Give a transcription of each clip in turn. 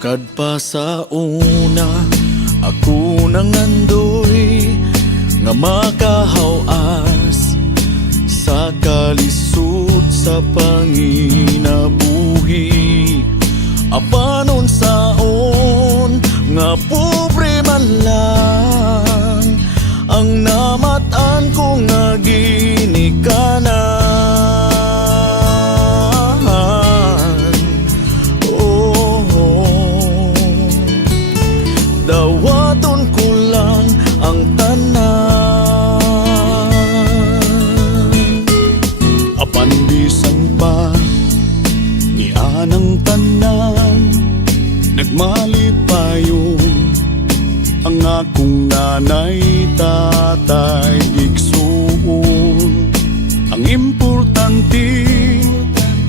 Kadpa sa una, ako nang andoy nga makahawas sa kalisod sa panginabuhi. Apanon saon nga pobre man lang ang namatan ko nga ginikanan. Dawaton ko lang ang tanan. Apan bisan pa ni anang tanan, nagmalipayon ang akong nanay, tatay, igsuon. Ang importante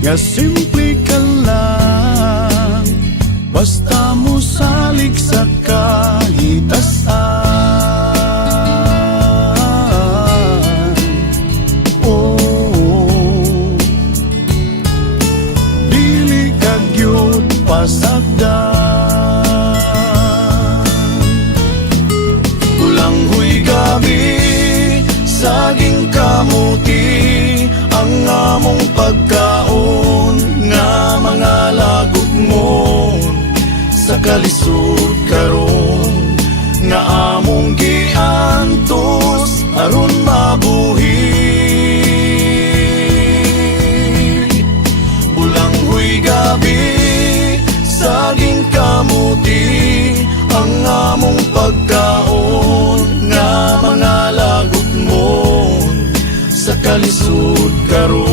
nga simple ka lang, basta mo salig sa kahitasan. Oh, dili kag yun pasagdan. Kulanghoy gabi, saging kamuti, ang among pagkaon nga mga lagot mo sa kalisod karon nga among giantos aron mabuhi. Bulanghoy gabi, saging kamuti, ang among pagkaon nga mga lagot mo sa kalisod karon.